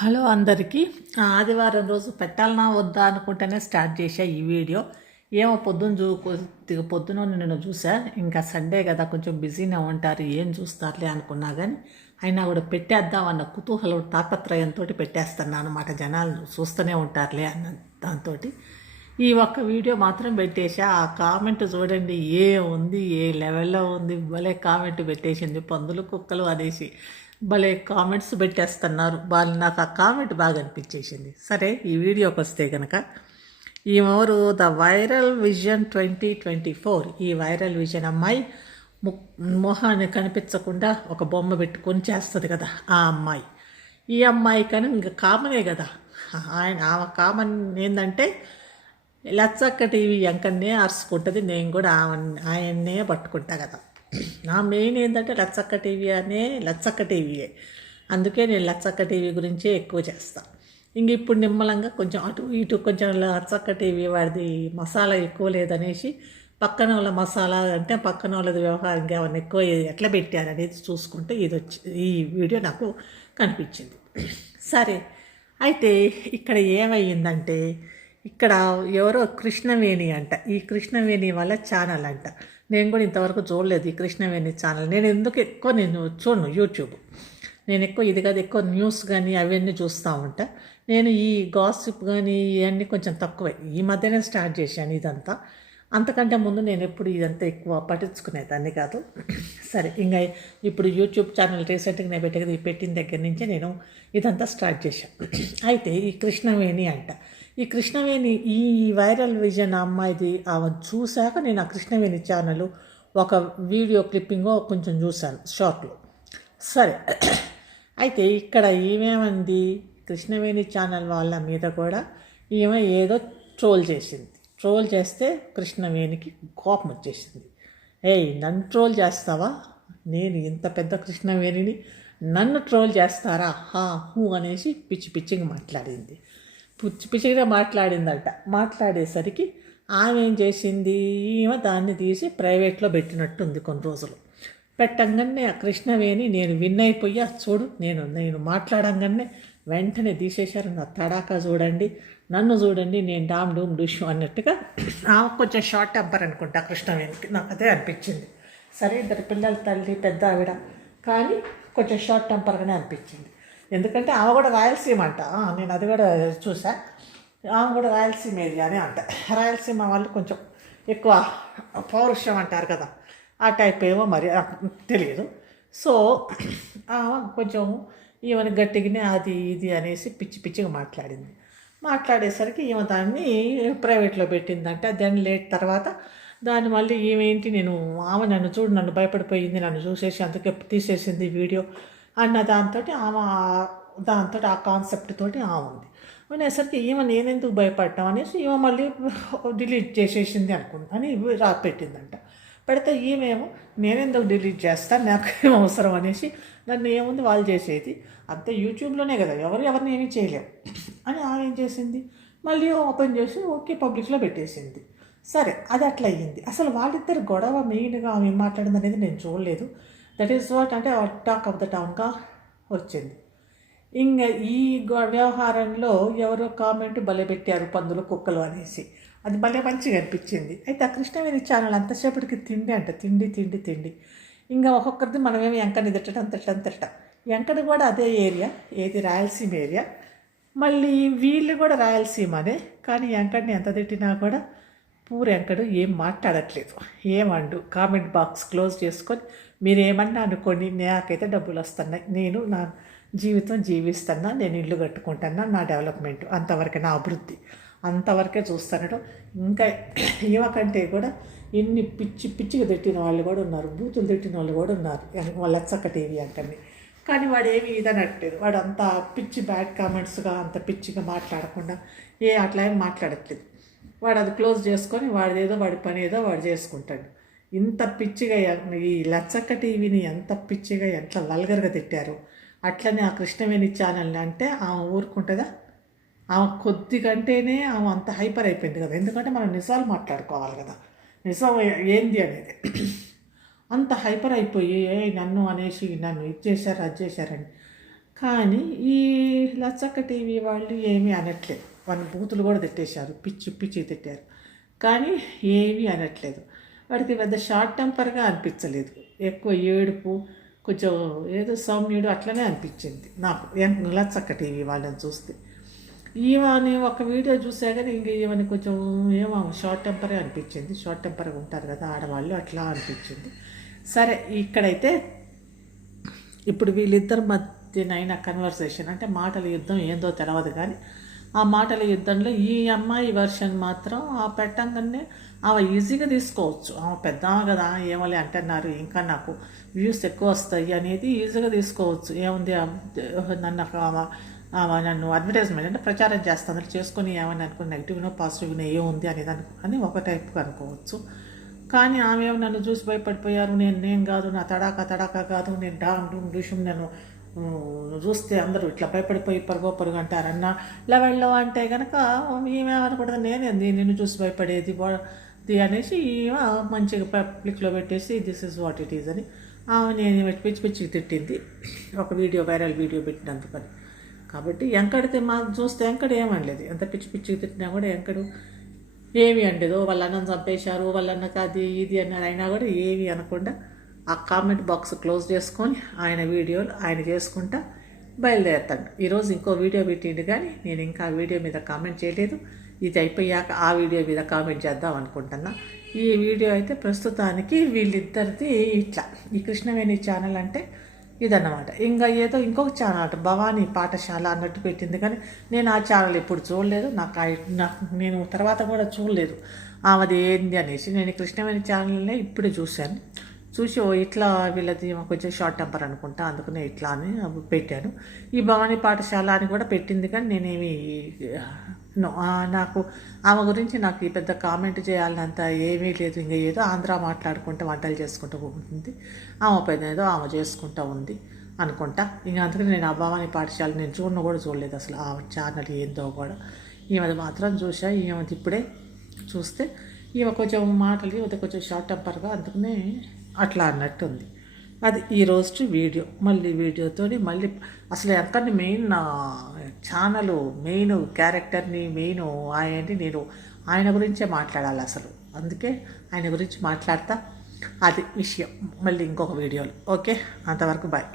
Hello అందరికీ. ఆదివారం రోజు పెట్టాలనా వద్దా అనుకుంటేనే స్టార్ట్ చేశా ఈ వీడియో. ఏమో కొద్దిగా పొద్దున నేను చూసా, ఇంకా సండే కదా కొంచెం బిజీనే ఉంటారు, ఏం చూస్తారులే అనుకున్నా కానీ అయినా కూడా పెట్టేద్దాం అన్న కుతూహలం తాపత్రయంతో పెట్టేస్తున్నాను అనమాట. జనాలు చూస్తూనే ఉంటారులే అన్న దాంతో ఈ ఒక్క వీడియో మాత్రం పెట్టేశా. ఆ కామెంట్ చూడండి, ఏ ఉంది, ఏ లెవెల్లో ఉంది, భలే కామెంట్ పెట్టేసింది. పందులు కుక్కలు అనేసి భలే కామెంట్స్ పెట్టేస్తున్నారు. వాళ్ళు నాకు ఆ కామెంట్ బాగా అనిపించేసింది. సరే, ఈ వీడియోకి వస్తే కనుక ఈమెవరు, ద వైరల్ విజన్ 2024. ఈ వైరల్ విజన్ అమ్మాయి మొహాన్ని కనిపించకుండా ఒక బొమ్మ పెట్టుకొని చేస్తుంది కదా ఆ అమ్మాయి. ఈ అమ్మాయి కానీ ఇంకా కామనే కదా. ఆమె కామన్ ఏంటంటే లచ్చక్క టీవీ ఎంకన్నే అరుచుకుంటుంది. నేను కూడా ఆయన్నే పట్టుకుంటా కదా. నా మెయిన్ ఏంటంటే లచ్చక్క టీవీయే. అందుకే నేను లచ్చక్క టీవీ గురించే ఎక్కువ చేస్తాను. ఇంక ఇప్పుడు నిమ్మలంగా కొంచెం అటు ఇటు కొంచెం లచ్చక్క టీవీ వాడిది మసాలా ఎక్కువ లేదనేసి పక్కన వాళ్ళ మసాలా అంటే పక్కన వాళ్ళది వ్యవహారం ఇంకేమన్నా ఎక్కువ ఎట్లా పెట్టారు అనేది చూసుకుంటే ఈ వీడియో నాకు కనిపించింది. సరే, అయితే ఇక్కడ ఏమయ్యిందంటే, ఇక్కడ ఎవరో కృష్ణవేణి అంట. ఈ కృష్ణవేణి వాళ్ళ ఛానల్ అంట. నేను కూడా ఇంతవరకు చూడలేదు ఈ కృష్ణవేణి ఛానల్. నేను ఎందుకు ఎక్కువ చూడను యూట్యూబ్. నేను ఎక్కువ ఇది కాదు, ఎక్కువ న్యూస్ కానీ అవన్నీ చూస్తూ ఉంటా. నేను ఈ గాసిప్ కానీ ఇవన్నీ కొంచెం తక్కువే. ఈ మధ్యనే స్టార్ట్ చేశాను ఇదంతా. అంతకంటే ముందు నేను ఎప్పుడు ఇదంతా ఎక్కువ పట్టించుకునేదాన్ని కాదు. సరే, ఇంకా ఇప్పుడు యూట్యూబ్ ఛానల్ రీసెంట్గా నేను పెట్టిన దగ్గర నుంచే నేను ఇదంతా స్టార్ట్ చేశాను. అయితే ఈ కృష్ణవేణి అంట. ఈ కృష్ణవేణి ఈ వైరల్ విజన్ అమ్మాయిది ఆమె చూశాక నేను ఆ కృష్ణవేణి ఛానల్ ఒక వీడియో క్లిప్పింగ్ కొంచెం చూశాను షార్ట్లో. సరే, అయితే ఇక్కడ ఏమేమంది, కృష్ణవేణి ఛానల్ వాళ్ళ మీద కూడా ఈమె ఏదో ట్రోల్ చేసింది. ట్రోల్ చేస్తే కృష్ణవేణికి కోపం వచ్చేసింది. ఏయ్, నన్ను ట్రోల్ చేస్తావా? నేను ఇంత పెద్ద కృష్ణవేణిని నన్ను ట్రోల్ చేస్తారా? హూ అనేసి పిచ్చి పిచ్చిగా మాట్లాడింది. పిచ్చిగా మాట్లాడిందట. మాట్లాడేసరికి ఆమె ఏం చేసింది, ఈమె దాన్ని తీసి ప్రైవేట్లో పెట్టినట్టుంది కొన్ని రోజులు. పెట్టంగానే ఆ కృష్ణవేణి నేను విన్ అయిపోయా చూడు, నేను మాట్లాడంగానే వెంటనే తీసేశారు. నా తడాకా చూడండి, నన్ను చూడండి, నేను డామ్ డూమ్ డూష్ అన్నట్టుగా. ఆమె కొంచెం షార్ట్ టెంపర్ అనుకుంటా కృష్ణవేణికి, నాకు అదే అనిపించింది. సరే, ఇద్దరు పిల్లల తల్లి, పెద్ద ఆవిడ, కానీ కొంచెం షార్ట్ టెంపర్గానే అనిపించింది. ఎందుకంటే ఆమె కూడా రాయలసీమ అంట. నేను అది కూడా చూసా. ఆమె కూడా రాయలసీమ ఏరియానే అంట. రాయలసీమ వాళ్ళు కొంచెం ఎక్కువ పౌరుషం అంటారు కదా, ఆ టైప్ ఏమో మరి తెలియదు. సో కొంచెం ఈమెను గట్టిగానే అది ఇది అనేసి పిచ్చి పిచ్చిగా మాట్లాడింది. మాట్లాడేసరికి ఈమె దాన్ని ప్రైవేట్లో పెట్టిందంట. దెన్ లేట్ తర్వాత దాన్ని మళ్ళీ ఏమేంటి, ఆమె నన్ను చూడు, నన్ను భయపడిపోయింది, నన్ను చూసేసి అందుకే తీసేసింది వీడియో అన్న దాంతో ఆ కాన్సెప్ట్ తోటి ఉంది. అనేసరికి ఈమె నేనెందుకు భయపడ్డాం అనేసి ఈమె మళ్ళీ డిలీట్ చేసేసింది అని పెట్టిందంట. పెడితే ఈమెమో నేనెందుకు డిలీట్ చేస్తాను, నాకు ఏం అవసరం అనేసి నన్ను ఏముంది వాళ్ళు చేసేది అంతే, యూట్యూబ్లోనే కదా, ఎవరిని ఏమీ చేయలేము అని ఆమె ఏం చేసింది, మళ్ళీ ఓపెన్ చేసి ఓకే పబ్లిక్లో పెట్టేసింది. సరే, అది అట్లా అయ్యింది. అసలు వాళ్ళిద్దరు గొడవ మెయిన్గా ఆమె ఏం మాట్లాడింది అనేది నేను చూడలేదు. దట్ ఈస్ వాట్ అంటే టాక్ ఆఫ్ ద టౌన్గా వచ్చింది. ఇంకా ఈ వ్యవహారంలో ఎవరో కామెంట్ భలే పెట్టారు, పందులు కుక్కలు అనేసి. అది భలే మంచిగా అనిపించింది. అయితే ఆ కృష్ణవేణి ఛానల్ అంతసేపటికి తిండి అంట, తిండి. ఇంకా ఒక్కొక్కరిది మనమేమి ఎంకని తిట్టడం. ఎంకని కూడా అదే ఏరియా, ఏది రాయలసీమ ఏరియా. మళ్ళీ వీళ్ళు కూడా రాయలసీమనే, కానీ ఎంకడిని ఎంత తిట్టినా కూడా పూరెంకడు ఏం మాట్లాడట్లేదు. ఏమండు కామెంట్ బాక్స్ క్లోజ్ చేసుకొని మీరేమన్నా అనుకోండి, నాకైతే డబ్బులు వస్తున్నాయి, నేను నా జీవితం జీవిస్తున్నా, నేను ఇల్లు కట్టుకుంటున్నా, నా డెవలప్మెంట్ అంతవరకే, నా అభివృద్ధి అంతవరకే చూస్తానడం. ఇంకా ఏమకంటే కూడా ఎన్ని పిచ్చిగా తిట్టిన వాళ్ళు కూడా ఉన్నారు, బూతులు తిట్టిన వాళ్ళు కూడా ఉన్నారు లచ్చక్క టీవీ అంటని. కానీ వాడు ఏమి ఇదనట్లేదు, వాడు అంత పిచ్చి బ్యాడ్ కామెంట్స్గా అంత పిచ్చిగా మాట్లాడకుండా అట్లా ఏం మాట్లాడట్లేదు. వాడు అది క్లోజ్ చేసుకొని వాడి పని ఏదో వాడు చేసుకుంటాడు. ఇంత పిచ్చిగా ఈ లచ్చక్క టీవీని ఎంత పిచ్చిగా ఎంత వల్గర్గా తిట్టారు. అట్లనే ఆ కృష్ణవేణి ఛానల్ని అంటే ఆమె ఊరుకుంటుందా? ఆమె కొద్దిగంటేనే ఆమె అంత హైపర్ అయిపోయింది కదా. ఎందుకంటే మనం నిజాలు మాట్లాడుకోవాలి కదా, నిజం ఏంది అనేది. అంత హైపర్ అయిపోయి నన్ను అనేసి నన్ను ఇది చేశారు అది చేశారని. కానీ ఈ లచ్చక్క టీవీ వాళ్ళు ఏమీ అనట్లేదు, వాళ్ళ బూతులు కూడా తిట్టేశారు, పిచ్చి పిచ్చి తిట్టారు, కానీ ఏమీ అనట్లేదు. వాడికి పెద్ద షార్ట్ టెంపర్గా అనిపించలేదు, ఎక్కువ ఏడుపు కొంచెం ఏదో సౌమ్యుడు అట్లనే అనిపించింది నాకు లచ్చక్క టీవీ వాళ్ళని చూస్తే. ఈమెని ఒక వీడియో చూసా కానీ ఇంక ఈమెని కొంచెం ఏమో షార్ట్ టెంపరే అనిపించింది, షార్ట్ టెంపర్గా ఉంటారు కదా ఆడవాళ్ళు, అట్లా అనిపించింది. సరే, ఇక్కడైతే ఇప్పుడు వీళ్ళిద్దరి మధ్యనైన కన్వర్సేషన్ అంటే మాటల యుద్ధం ఏందో తెలియదు, కానీ ఆ మాటల యుద్ధంలో ఈ అమ్మాయి వర్షన్ మాత్రం ఆ పెట్టంగానే ఆమె ఈజీగా తీసుకోవచ్చు, ఆమె పెద్దామ కదా ఏమోలే అంటున్నారు ఇంకా నాకు వ్యూస్ ఎక్కువ వస్తాయి అనేది ఈజీగా తీసుకోవచ్చు. ఏముంది నన్ను అడ్వర్టైజ్మెంట్ అంటే ప్రచారం చేస్తాను చేసుకొని ఏమని అనుకుని నెగిటివ్నో పాజిటివ్నో ఏముంది అనేది అని ఒక టైప్గా అనుకోవచ్చు. కానీ ఆమె నన్ను చూసి భయపడిపోయారు, నేను కాదు, నా తడాకా కాదు, నేను డూషం, నేను చూస్తే అందరూ ఇట్లా భయపడిపోయి పరుగు అంటారన్న లెవెల్లో అంటే కనుక ఈమె అనుకుంటుంది నేనేంది నిన్ను చూసి భయపడేది అనేసి మంచిగా పబ్లిక్లో పెట్టేసి this is what it is అని ఆమె నేను పిచ్చి తిట్టింది ఒక వీడియో, వైరల్ వీడియో పెట్టినందుకని. కాబట్టి ఎంకడితే మాకు చూస్తే ఎంకడు ఏమనలేదు, ఎంత పిచ్చి తిట్టినా కూడా ఎంకడు ఏమి అండేదో వాళ్ళ అన్నం చంపేశారు, వాళ్ళ అన్నకు అది ఇది అన్నారు, అయినా కూడా ఏమి అనకుండా ఆ కామెంట్ బాక్స్ క్లోజ్ చేసుకొని ఆయన వీడియోలు ఆయన చేసుకుంటా బయలుదేరుతాడు. ఈరోజు ఇంకో వీడియో పెట్టిండు కానీ నేను ఇంకా ఆ వీడియో మీద కామెంట్ చేయలేదు, ఇది అయిపోయాక ఆ వీడియో మీద కామెంట్ చేద్దాం అనుకుంటున్నా. ఈ వీడియో అయితే ప్రస్తుతానికి వీళ్ళిద్దరిది ఇట్లా, ఈ కృష్ణవేణి ఛానల్ అంటే ఇదన్నమాట. ఇంకా ఏదో ఇంకొక ఛానల్ అంటే భవానీ పాఠశాల అన్నట్టు పెట్టింది, కానీ నేను ఆ ఛానల్ ఎప్పుడు చూడలేదు, నేను తర్వాత కూడా చూడలేదు ఆమెది ఏంది అనేసి. నేను కృష్ణవేణి ఛానల్నే ఇప్పుడు చూశాను, చూసి ఇట్లా వీళ్ళది కొంచెం షార్ట్ టెంపర్ అనుకుంటా అందుకనే ఇట్లా అని పెట్టాను. ఈ భవానీ పాఠశాల అని కూడా పెట్టింది, కానీ నేనేమి నాకు ఆమె గురించి నాకు ఈ పెద్ద కామెంట్ చేయాలన్నంత ఏమీ లేదు. ఇంకా ఏదో ఆంధ్ర మాట్లాడుకుంటూ వంటలు చేసుకుంటూ ఉంటుంది, ఆమె పైన ఏదో ఆమె చేసుకుంటూ ఉంది అనుకుంటా. ఇంకా అందుకని నేను ఆ భవానీ పాఠశాల నేను చూడలేదు అసలు ఆ ఛానల్ ఏందో కూడా. ఈమెది మాత్రం చూసా, ఈమెది ఇప్పుడే చూస్తే ఈమె కొంచెం మాటలు ఈమె కొంచెం షార్ట్ టెంపర్గా అందుకనే అట్లా అన్నట్టుంది. అది ఈరోజు వీడియో. మళ్ళీ వీడియోతో మళ్ళీ అసలు ఎక్కడిని మెయిన్ నా ఛానల్ మెయిన్ క్యారెక్టర్ని మెయిన్ నేను ఆయన గురించే మాట్లాడాలి అసలు, అందుకే ఆయన గురించి మాట్లాడతా. అది విషయం మళ్ళీ ఇంకొక వీడియోలో. ఓకే, అంతవరకు బాయ్.